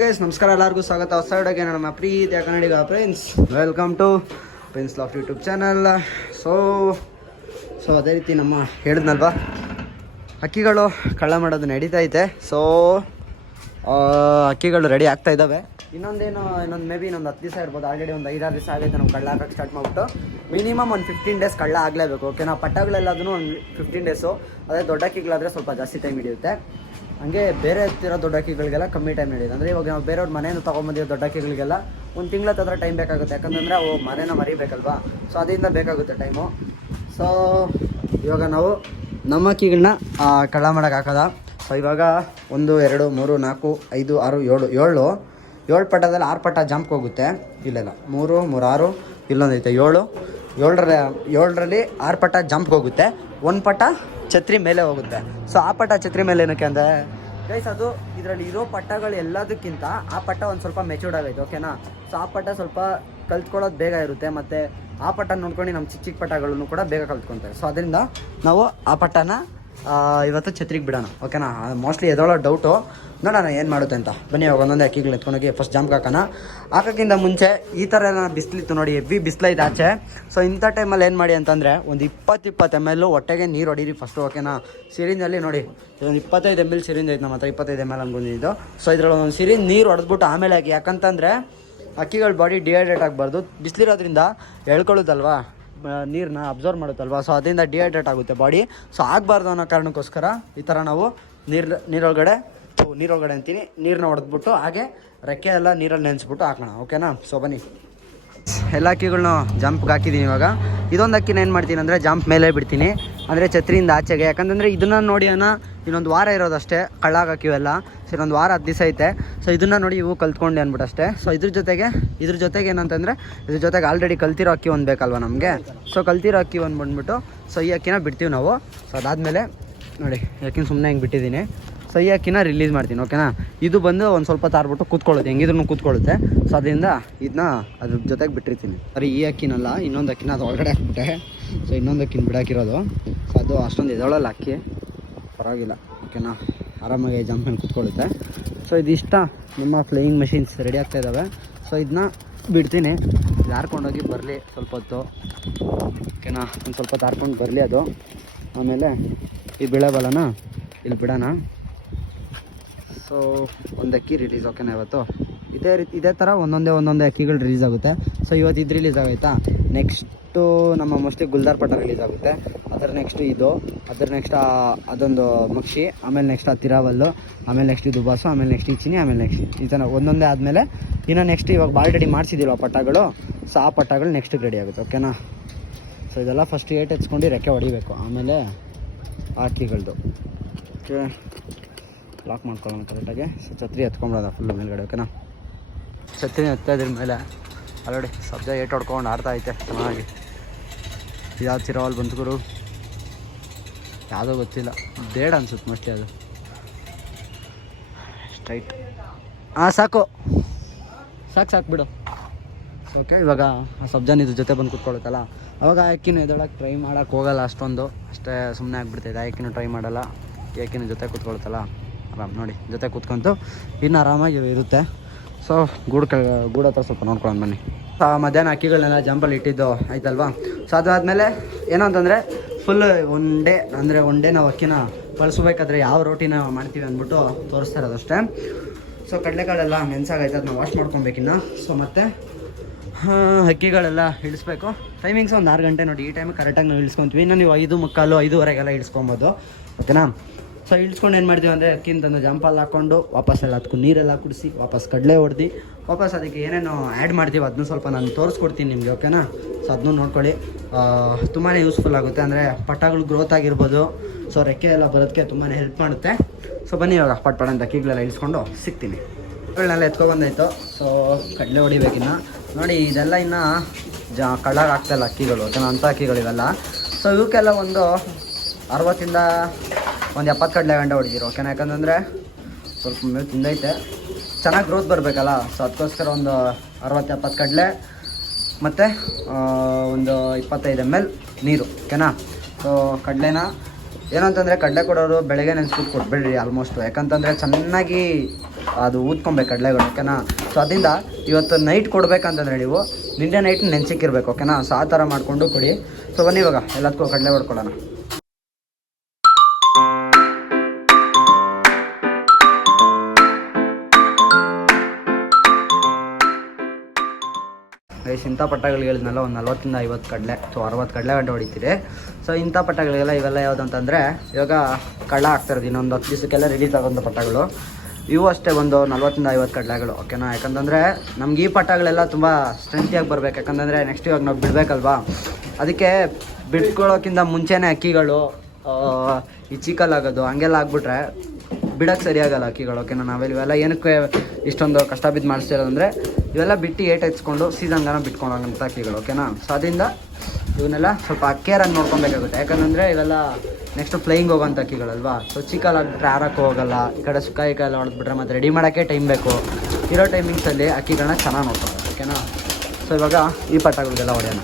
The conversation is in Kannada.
ಗೈಸ್ ನಮಸ್ಕಾರ, ಎಲ್ಲರಿಗೂ ಸ್ವಾಗತ. ಹೊಸ ವಿಡಿಯೋಗೆ ನಮ್ಮ ಪ್ರೀತಿಯ Kannadiga friends welcome to Prince Laugh YouTube channel so so ಅದೇ ರೀತಿ ನಮ್ಮ ಹೇಳಿದ್ನಲ್ವಾ? ಅಕ್ಕಿಗಳು ಕಳ್ಳ ಮಾಡೋದು ನಡೀತಾ ಐತೆ ಸೊ ಅಕ್ಕಿಗಳು ರೆಡಿ ಆಗ್ತಾ ಇದ್ದಾವೆ ಇನ್ನೊಂದೇನು, ಇನ್ನೊಂದು ಮೇ ಬಿ ಇನ್ನೊಂದು ಹತ್ತು ದಿವಸ ಇರ್ಬೋದು. ಆಲ್ರೆಡಿ ಒಂದು ಐದಾರು ದಿವಸ ಆಗೈತೆ ನಾವು ಕಳ್ಳ ಹಾಕಕ್ಕೆ ಸ್ಟಾರ್ಟ್ ಮಾಡಿಬಿಟ್ಟು. ಮಿನಿಮಮ್ ಒಂದು ಫಿಫ್ಟೀನ್ ಡೇಸ್ ಕಳ್ಳ ಆಗಲೇಬೇಕು. ಓಕೆ ನಾವು ಪಟ್ಟಗಳೆಲ್ಲದೂ ಒಂದು ಫಿಫ್ಟೀನ್ ಡೇಸು ಅದೇ ದೊಡ್ಡ ಅಕ್ಕಿಗಳಾದರೆ ಸ್ವಲ್ಪ ಜಾಸ್ತಿ ಟೈಮ್ ಹಿಡಿಯುತ್ತೆ. ಹಂಗೆ ಬೇರೆ ಹತ್ತಿರ ದೊಡ್ಡ ಅಕ್ಕಿಗಳಿಗೆಲ್ಲ ಕಮ್ಮಿ ಟೈಮ್ ಹಿಡಿಯುತ್ತೆ. ಅಂದರೆ ಇವಾಗ ನಾವು ಬೇರೆಯವ್ರ ಮನೆಯಿಂದ ತೊಗೊಂಬಂದಿರೋ ದೊಡ್ಡ ಅಕ್ಕಿಗಳಿಗೆಲ್ಲ ಒಂದು ತಿಂಗಳ ಹತ್ರ ಟೈಮ್ ಬೇಕಾಗುತ್ತೆ. ಯಾಕಂತಂದರೆ ಅವು ಮನೇನ ಮರಿಬೇಕಲ್ವಾ? ಸೊ ಅದರಿಂದ ಬೇಕಾಗುತ್ತೆ ಟೈಮು ಸೊ ಇವಾಗ ನಾವು ನಮ್ಮ ಅಕ್ಕಿಗಳನ್ನ ಕಳ್ಳ ಮಾಡೋಕೆ ಹಾಕೋದ. ಸೊ ಇವಾಗ ಒಂದು, ಎರಡು, ಮೂರು, ನಾಲ್ಕು, ಐದು, ಆರು, ಏಳು ಏಳು. ಏಳು ಪಟ್ಟದಲ್ಲಿ ಆರು ಪಟ್ಟ ಜಂಪ್ಗೆ ಹೋಗುತ್ತೆ. ಇಲ್ಲೆಲ್ಲ. ಮೂರು ಮೂರು ಆರು ಇಲ್ಲೊಂದೈತೆ ಏಳು. ಏಳರ, ಏಳರಲ್ಲಿ ಆರು ಪಟ್ಟ ಜಂಪ್ಗೆ ಹೋಗುತ್ತೆ. ಒಂದು ಪಟ ಛತ್ರಿ ಮೇಲೆ ಹೋಗುತ್ತೆ. ಸೊ ಆ ಪಟ ಛತ್ರಿ ಮೇಲೆ ಏನಕ್ಕೆ ಅಂದರೆ ಗೈಸ್ ಅದು ಇದರಲ್ಲಿ ಇರೋ ಪಟ್ಟಗಳು ಎಲ್ಲದಕ್ಕಿಂತ ಆ ಪಟ್ಟ ಒಂದು ಸ್ವಲ್ಪ ಮೆಚೂರ್ಡ್ ಆಗೈತೆ ಓಕೆನಾ ಸೊ ಆ ಪಟ್ಟ ಸ್ವಲ್ಪ ಕಲ್ತ್ಕೊಳ್ಳೋದು ಬೇಗ ಇರುತ್ತೆ, ಮತ್ತು ಆ ಪಟ್ಟ ನೋಡ್ಕೊಂಡು ನಮ್ಮ ಚಿಕ್ಕ ಚಿಕ್ಕ ಪಟ್ಟಗಳನ್ನು ಕೂಡ ಬೇಗ ಕಲ್ತ್ಕೊತಾರೆ ಸೊ ಅದರಿಂದ ನಾವು ಆ ಪಟ್ಟನ ಇವತ್ತು ಛತ್ರಿಗೆ ಬಿಡೋಣ ಓಕೆನಾ ಮೋಸ್ಟ್ಲಿ ಎದೊಳ ಡೌಟು ನೋಡೋಣ ಏನು ಮಾಡುತ್ತೆ ಅಂತ? ಬನ್ನಿ ಅವಾಗ ಒಂದೊಂದು ಅಕ್ಕಿಗಳು ಎತ್ಕೊಂಡೋಗಿ ಫಸ್ಟ್ ಜಾಮ್ಗೆ ಹಾಕೋಣ. ಹಾಕೋಕ್ಕಿಂತ ಮುಂಚೆ ಈ ಥರ ಎಲ್ಲ ಬಿಸಿಲಿತ್ತು ನೋಡಿ ಹೆವಿ ಬಿಸಿಲೈತೆ ಆಚೆ. ಸೊ ಇಂಥ ಟೈಮಲ್ಲಿ ಏನು ಮಾಡಿ ಅಂತಂದರೆ, ಒಂದು ಇಪ್ಪತ್ತು ಇಪ್ಪತ್ತು ಎಂ ಎಲ್ಲು ಹೊಟ್ಟೆಗೆ ನೀರು ಹೊಡೀರಿ ಫಸ್ಟು ಓಕೆನಾ ಸಿರಿಂಜಲ್ಲಿ ನೋಡಿ, ಇದೊಂದು ಇಪ್ಪತ್ತೈದು ಎಂ ಎಲ್ ಸಿರಿಂಜ್ ಐತೆ ನಮ್ಮ ಹತ್ರ, ಇಪ್ಪತ್ತೈದು ಎಂ ಎಲ್ ಅನ್ಕೊಂಡಿದ್ದು ಸೊ ಇದರಲ್ಲಿ ಒಂದು ಸಿರಿಂಜ್ ನೀರು ಹೊಡೆದ್ಬಿಟ್ಟು ಆಮೇಲೆ ಹಾಕಿ. ಯಾಕಂತಂದರೆ, ಅಕ್ಕಿಗಳ ಬಾಡಿ ಡಿಹೈಡ್ರೇಟ್ ಆಗಬಾರ್ದು. ಬಿಸಿಲಿರೋದ್ರಿಂದ ಎಳ್ಕೊಳ್ಳುತ್ತಲ್ವಾ? ನೀರನ್ನ ಅಬ್ಸರ್ವ್ ಮಾಡುತ್ತಲ್ವಾ? ಸೊ ಅದರಿಂದ ಡಿಹೈಡ್ರೇಟ್ ಆಗುತ್ತೆ ಬಾಡಿ ಸೊ ಆಗಬಾರ್ದು ಅನ್ನೋ ಕಾರಣಕ್ಕೋಸ್ಕರ ಈ ಥರ ನಾವು ನೀರು ನೀರೊಳಗಡೆ ನೀರೊಳಗಡೆ ಅಂತೀನಿ. ನೀರನ್ನ ಹೊಡೆದ್ಬಿಟ್ಟು ಹಾಗೆ ರೆಕ್ಕೆ ಎಲ್ಲ ನೀರಲ್ಲಿ ನೆನೆಸ್ಬಿಟ್ಟು ಹಾಕೋಣ. ಓಕೆನಾ? ಸೊ ಬನ್ನಿ. ಎಲ್ಲ ಅಕ್ಕಿಗಳನ್ನ ಜಂಪ್ಗೆ ಹಾಕಿದ್ದೀನಿ ಇವಾಗ. ಇದೊಂದು ಅಕ್ಕಿನ ಏನು ಮಾಡ್ತೀನಿ ಅಂದರೆ ಜಂಪ್ ಮೇಲೆ ಬಿಡ್ತೀನಿ. ಅಂದರೆ ಛತ್ರಿಯಿಂದ ಆಚೆಗೆ. ಯಾಕಂತಂದರೆ ಇದನ್ನ ನೋಡಿ ಅನ್ನ ಇನ್ನೊಂದು ವಾರ ಇರೋದಷ್ಟೇ. ಕಳ್ಳಾಗ ಹಾಕಿವೆಲ್ಲ. ಸೊ ಇನ್ನೊಂದು ವಾರ ಹತ್ತು ದಿವಸ ಐತೆ. ಸೊ ಇದನ್ನ ನೋಡಿ ಇವು ಕಲ್ತ್ಕೊಂಡೆ ಅಂದ್ಬಿಟ್ಟು ಅಷ್ಟೇ ಸೊ ಇದ್ರ ಜೊತೆಗೆ ಇದ್ರ ಜೊತೆಗೆ ಏನಂತಂದರೆ, ಇದ್ರ ಜೊತೆಗೆ ಆಲ್ರೆಡಿ ಕಲ್ತಿರೋ ಅಕ್ಕಿ ಒಂದು ಬೇಕಲ್ವ ನಮಗೆ? ಸೊ ಕಲ್ತಿರೋ ಅಕ್ಕಿ ಒಂದು ಬಂದ್ಬಿಟ್ಟು ಸೊ ಈ ಅಕ್ಕಿನ ಬಿಡ್ತೀವಿ ನಾವು. ಸೊ ಅದಾದಮೇಲೆ, ನೋಡಿ ಯಾಕಿನ ಸುಮ್ಮನೆ ಹಿಂಗೆ ಬಿಟ್ಟಿದ್ದೀನಿ ಸೊ ಹಾಕಿನ ರಿಲೀಸ್ ಮಾಡ್ತೀನಿ ಓಕೆನಾ ಇದು ಬಂದು ಒಂದು ಸ್ವಲ್ಪ ತಾರ್ಬಿಟ್ಟು ಕೂತ್ಕೊಳ್ಳುತ್ತೆ ಹೆಂಗಿದ್ರು ಕೂತ್ಕೊಳ್ಳುತ್ತೆ. ಸೊ ಅದರಿಂದ ಇದನ್ನ ಅದ್ರ ಜೊತೆಗೆ ಬಿಟ್ಟಿರ್ತೀನಿ. ಸರಿ, ಈ ಅಕ್ಕಿನಲ್ಲ, ಇನ್ನೊಂದು ಅಕ್ಕಿನ ಅದು ಒಳಗಡೆ ಹಾಕ್ಬಿಟ್ಟೆ. ಸೊ ಇನ್ನೊಂದು ಅಕ್ಕಿನ ಬಿಡಾಕಿರೋದು. ಸೊ ಅದು ಅಷ್ಟೊಂದು ಇದೊಳಲ್ಲ ಅಕ್ಕಿ ಪರವಾಗಿಲ್ಲ ಓಕೆನಾ ಆರಾಮಾಗಿ ಜಂಪ್ ಮೇಲೆ ಕೂತ್ಕೊಳ್ಳುತ್ತೆ. ಸೊ ಇದಿಷ್ಟ ನಿಮ್ಮ ಫ್ಲೈಯಿಂಗ್ ಮೆಷಿನ್ಸ್ ರೆಡಿ ಆಗ್ತಾ ಇದ್ದಾವೆ ಸೊ ಇದನ್ನ ಬಿಡ್ತೀನಿ. ಹಾರ್ಕೊಂಡೋಗಿ ಬರಲಿ ಸ್ವಲ್ಪ ಹೊತ್ತು ಓಕೆನಾ ಒಂದು ಸ್ವಲ್ಪ ಹೊತ್ತು ಹಾರ್ಕೊಂಡು ಬರಲಿ ಅದು. ಆಮೇಲೆ ಈ ಬಿಳೆ ಬಲನ ಇಲ್ಲಿ ಬಿಡೋಣ. ಸೊ ಒಂದು ಅಕ್ಕಿ ರಿಲೀಸ್ ಓಕೆನಾ ಇವತ್ತು? ಇದೇ ರೀತಿ, ಇದೇ ಥರ ಒಂದೊಂದೇ ಒಂದೊಂದೇ ಅಕ್ಕಿಗಳು ರಿಲೀಸ್ ಆಗುತ್ತೆ. ಸೊ ಇವತ್ತು ಇದು ರಿಲೀಸ್ ಆಗೋಯ್ತಾ? ನೆಕ್ಸ್ಟು ನಮ್ಮ ಮೋಸ್ಟ್ಲಿ ಗುಲ್ದಾರ್ ಪಟ್ಟ ರಿಲೀಸ್ ಆಗುತ್ತೆ. ಅದರ ನೆಕ್ಸ್ಟ್ ಇದು, ಅದ್ರ ನೆಕ್ಸ್ಟ್ ಅದೊಂದು ಮಕ್ಷಿ, ಆಮೇಲೆ ನೆಕ್ಸ್ಟ್ ಆ ತಿರಾವಲ್ಲು, ಆಮೇಲೆ ನೆಕ್ಸ್ಟ್ ಇದು ಬಾಸು ಆಮೇಲೆ ನೆಕ್ಸ್ಟ್ ಇಚಿನಿ ಆಮೇಲೆ ನೆಕ್ಸ್ಟ್ ಈ ಥರ ಒಂದೊಂದೇ ಆದಮೇಲೆ ಇನ್ನು ನೆಕ್ಸ್ಟ್ ಇವಾಗ ಬಾಲ್ ರೆಡಿ ಮಾಡಿಸಿದಿಲ್ವ ಪಟ್ಟಗಳು. ಸೊ ಆ ಪಟ್ಟಗಳು ನೆಕ್ಸ್ಟಿಗೆ ರೆಡಿ ಆಗುತ್ತೆ, ಓಕೆನಾ? ಸೊ ಇದೆಲ್ಲ ಫಸ್ಟ್ ಏಟ್ ಹೆಚ್ಕೊಂಡು ರೆಕ್ಕೆ ಹೊಡಿಬೇಕು, ಆಮೇಲೆ ಆ ಓಕೆ ಲಾಕ್ ಮಾಡ್ಕೊಳ್ಳೋಣ ಕರೆಕ್ಟಾಗಿ ಸೊ ಛತ್ರಿ ಫುಲ್ ಫುಲ್ಲು ಮೇಲ್ಗಡೆ ಓಕೆನಾ ಛತ್ರಿ ಎತ್ತಾ ಇದ್ರ ಮೇಲೆ ಆಲ್ರೆಡಿ ಸಬ್ಜ ಏಟ್ ಹೊಡ್ಕೊಂಡು ಆಡ್ತಾ ಐತೆ, ಚೆನ್ನಾಗಿ. ಯಾವ ಚಿರವಲ್ ಬಂತು ಗುರು? ಯಾವುದೋ ಗೊತ್ತಿಲ್ಲ. ಬೇಡ ಅನ್ಸುತ್ತೆ ಮೋಸ್ಟ್ಲಿ ಅದು. ಸ್ಟ್ರೈಟ್ ಹಾಂ ಸಾಕು. ಸಾಕು ಸಾಕು ಬಿಡು. ಓಕೆ ಇವಾಗ ಆ ಸಬ್ಜಾನ್ ಇದ್ರ ಜೊತೆ ಬಂದು ಕುತ್ಕೊಳ್ಳುತ್ತಲ್ಲ ಅವಾಗ ಆಕಿನೂ ಎದೊಳಕ್ಕೆ ಟ್ರೈ ಮಾಡೋಕ್ಕೆ ಹೋಗಲ್ಲ ಅಷ್ಟೊಂದು. ಅಷ್ಟೇ ಸುಮ್ಮನೆ ಆಗ್ಬಿಡ್ತೈತೆ. ಆಕಿನೂ ಟ್ರೈ ಮಾಡಲ್ಲ. ಆಕಿನ ಜೊತೆ ಕೂತ್ಕೊಳುತ್ತಲ್ಲ. ಆರಾಮ್ ನೋಡಿ, ಜೊತೆ ಕೂತ್ಕೊಂತು ಇನ್ನು ಆರಾಮಾಗಿ ಇರುತ್ತೆ. ಸೊ ಗೂಡು ಕ, ಗೂಡು ಹತ್ರ ಸ್ವಲ್ಪ ನೋಡ್ಕೊಂಡು ಬನ್ನಿ. ಮಧ್ಯಾಹ್ನ ಅಕ್ಕಿಗಳನ್ನೆಲ್ಲ ಜಂಪಲ್ಲಿ ಇಟ್ಟಿದ್ದು ಆಯ್ತಲ್ವಾ? ಸೊ ಅದಾದಮೇಲೆ ಏನೋ ಅಂತಂದರೆ ಫುಲ್ ಒನ್ ಡೇ ಅಂದರೆ ಒನ್ ಡೇ ನಾವು ಅಕ್ಕಿನ ಬಳಸಬೇಕಾದ್ರೆ ಯಾವ ರೋಟಿನ ಮಾಡ್ತೀವಿ ಅಂದ್ಬಿಟ್ಟು ತೋರಿಸ್ತಾ ಇರೋದು ಅಷ್ಟೇ. ಸೊ ಕಡಲೆಕಾಳೆಲ್ಲ ಮೆಣಸಾಗೈತೆ ಅದನ್ನ ವಾಶ್ ಮಾಡ್ಕೊಬೇಕಿನ್ನ ಸೊ ಮತ್ತೆ ಅಕ್ಕಿಗಳೆಲ್ಲ ಇಳಿಸ್ಬೇಕು. ಟೈಮಿಂಗ್ಸ್ ಒಂದು ಆರು ಗಂಟೆ ನೋಡಿ, ಈ ಟೈಮ್ ಕರೆಕ್ಟಾಗಿ ನಾವು ಇಳಿಸ್ಕೊತೀವಿ. ಇನ್ನು ನೀವು ಐದು ಮುಕ್ಕಾಲು, ಐದುವರೆಗೆಲ್ಲ ಇಳಿಸ್ಕೊಬೋದು. ಓಕೆನಾ? ಸೊ ಇಳಿಸ್ಕೊಂಡು ಏನು ಮಾಡ್ತೀವಿ ಅಂದರೆ ಅಕ್ಕಿನ ತಂದು ಜಂಪಲ್ಲಿ ಹಾಕ್ಕೊಂಡು ವಾಪಸ್ ಎಲ್ಲ ಅದಕ್ಕೂ ನೀರೆಲ್ಲ ಕುಡಿಸಿ ವಾಪಸ್ ಕಡಲೆ ಹೊಡೆದು ವಾಪಸ್ ಅದಕ್ಕೆ ಏನೇನು ಆ್ಯಡ್ ಮಾಡ್ತೀವಿ ಅದನ್ನು ಸ್ವಲ್ಪ ನಾನು ತೋರಿಸ್ಕೊಡ್ತೀನಿ ನಿಮಗೆ ಓಕೆನಾ ಸೊ ಅದನ್ನು ನೋಡ್ಕೊಳ್ಳಿ. ತುಂಬಾ ಯೂಸ್ಫುಲ್ ಆಗುತ್ತೆ. ಅಂದರೆ ಪಟಾಗಳು ಗ್ರೋತ್ ಆಗಿರ್ಬೋದು. ಸೊ ರೆಕ್ಕೆ ಎಲ್ಲ ಬರೋದಕ್ಕೆ ತುಂಬಾ ಹೆಲ್ಪ್ ಮಾಡುತ್ತೆ. ಸೊ ಬನ್ನಿ ಇವಾಗ ಪಟ್ ಪಟ್ ಅಂತ ಅಕ್ಕಿಗಳೆಲ್ಲ ಇಳಿಸ್ಕೊಂಡು ಸಿಗ್ತೀನಿ. ಅಕ್ಕಿಗಳನ್ನೆಲ್ಲ ಎತ್ಕೊಬಂದಾಯ್ತು ಸೊ ಕಡಲೆ ಹೊಡಿಬೇಕಿನ್ನ ನೋಡಿ, ಇದೆಲ್ಲ ಇನ್ನು ಜ, ಕಳ್ಳಾಗ ಆಗ್ತಾಯಿಲ್ಲ ಅಕ್ಕಿಗಳು ಓಕೆನಾ ಅಂಥ ಅಕ್ಕಿಗಳು ಇವೆಲ್ಲ ಸೊ ಇವಕ್ಕೆಲ್ಲ ಒಂದು ಅರವತ್ತಿಂದ ಒಂದು ಎಪ್ಪತ್ತು ಕಡಲೆ ಗಂಟೆ ಹೊಡಿದಿರು ಓಕೆನಾ ಸ್ವಲ್ಪ ಮೇಲೆ ತಿಂದೈತೆ. ಚೆನ್ನಾಗಿ ಗ್ರೋತ್ ಬರಬೇಕಲ್ಲ? ಸೊ ಅದಕ್ಕೋಸ್ಕರ ಒಂದು ಅರವತ್ತು ಎಪ್ಪತ್ತು ಕಡಲೆ, ಮತ್ತು ಒಂದು ಇಪ್ಪತ್ತೈದು ಎಂ ಎಲ್ ನೀರು ಓಕೆನಾ ಸೊ ಕಡಲೆನ, ಏನಂತಂದರೆ ಕಡಲೆ ಕೊಡೋರು ಬೆಳಗ್ಗೆ ನೆನೆಸ್ಬಿಟ್ಟು ಕೊಟ್ಬಿಡ್ರಿ ಆಲ್ಮೋಸ್ಟು ಯಾಕಂತಂದರೆ ಚೆನ್ನಾಗಿ ಅದು ಊದ್ಕೊಬೇಕು ಕಡಲೆಗಳು ಓಕೆನಾ ಸೊ ಅದರಿಂದ ಇವತ್ತು ನೈಟ್ ಕೊಡಬೇಕಂತಂದ್ರೆ ನೀವು ನಿನ್ನೆ ನೈಟ್ ನೆನ್ಸಿಕ್ಕಿರ್ಬೇಕು ಓಕೆನಾ ಸೊ ಆ ಥರ ಮಾಡಿಕೊಂಡು ಕೊಡಿ. ಸೊ ಬನ್ನಿ ಇವಾಗ, ಎಲ್ಲದಕ್ಕೂ ಕಡಲೆ ಹೊಡ್ಕೊಳ್ಳೋಣ. ಗೈಸ್ ಇಂಥ ಹೇಳಿದ್ನಲ್ಲ ಒಂದು ನಲ್ವತ್ತಿಂದ ಐವತ್ತು ಕಡಲೆ, ಸೊ ಅರವತ್ತು ಕಡಲೆ ಗಂಟೆ ಹೊಡಿತೀರಿ. ಸೊ ಇಂಥ ಪಟ್ಟಗಳಿಗೆಲ್ಲ ಇವೆಲ್ಲ ಯಾವುದು ಅಂತಂದರೆ, ಇವಾಗ ಕಳ್ಳ ಆಗ್ತಿರೋದು ಇನ್ನೊಂದು ಹತ್ತು ದಿವಸಕ್ಕೆಲ್ಲ ರಿಲೀಸ್ ಆಗೋಂಥ ಪಟ್ಟಗಳು. ಇವು ಅಷ್ಟೇ ಒಂದು ನಲ್ವತ್ತಿಂದ ಐವತ್ತು ಕಡಲೆಗಳು ಓಕೆನಾ ಯಾಕಂತಂದರೆ ನಮ್ಗೆ ಈ ಪಟ್ಟಗಳೆಲ್ಲ ತುಂಬ ಸ್ಟ್ರೆಂತಿಯಾಗಿ ಬರಬೇಕು? ಯಾಕಂತಂದರೆ ನೆಕ್ಸ್ಟ್ ಇವಾಗ ನಾವು ಬಿಡಬೇಕಲ್ವಾ? ಅದಕ್ಕೆ ಬಿಟ್ಕೊಳ್ಳೋಕ್ಕಿಂತ ಮುಂಚೆನೇ ಅಕ್ಕಿಗಳು ಈ ಚಿಕಲ್ ಆಗೋದು, ಹಂಗೆಲ್ಲ ಆಗ್ಬಿಟ್ರೆ ಬಿಡಕ್ಕೆ ಸರಿಯಾಗಲ್ಲ ಅಕ್ಕಿಗಳು ಓಕೆನಾ ನಾವೆಲ್ಲ ಇವೆಲ್ಲ ಏನಕ್ಕೆ ಇಷ್ಟೊಂದು ಕಷ್ಟ ಬಿದ್ದು ಮಾಡಿಸ್ತಿರೋದಂದರೆ ಇವೆಲ್ಲ ಬಿಟ್ಟು ಏಟ್ ಹಚ್ಕೊಂಡು ಸೀಸನ್ಗಾನ ಬಿಟ್ಕೊಂಡೋಗಂಥ ಅಕ್ಕಿಗಳು ಓಕೆನಾ ಸೊ ಅದರಿಂದ ಇವನ್ನೆಲ್ಲ ಸ್ವಲ್ಪ ಕೇರಾಗಿ ನೋಡ್ಕೊಬೇಕಾಗುತ್ತೆ. ಯಾಕಂದರೆ ಇವೆಲ್ಲ ನೆಕ್ಸ್ಟ್ ಫ್ಲೈಯಿಂಗ್ ಹೋಗೋಂಥ ಅಕ್ಕಿಗಳಲ್ವಾ ಸೊ ಚಿಕಲ್ ಆಗಿಬಿಟ್ರೆ ಆರಕ್ಕೆ ಹೋಗಲ್ಲ, ಈ ಕಡೆ ಸುಕ್ಕ ಈ ಕಾಲ ಹೊಡೆದ್ಬಿಟ್ರೆ ಮತ್ತು ರೆಡಿ ಮಾಡೋಕ್ಕೆ ಟೈಮ್ ಬೇಕು. ಇರೋ ಟೈಮಿಂಗ್ಸಲ್ಲಿ ಅಕ್ಕಿಗಳನ್ನ ಚೆನ್ನಾಗಿ ನೋಡ್ಕೊಬೇಕು ಓಕೆನಾ ಸೊ ಇವಾಗ ಈ ಪಟ್ಟಗಳಿಗೆಲ್ಲ ಹೊಡೆಯೋಣ.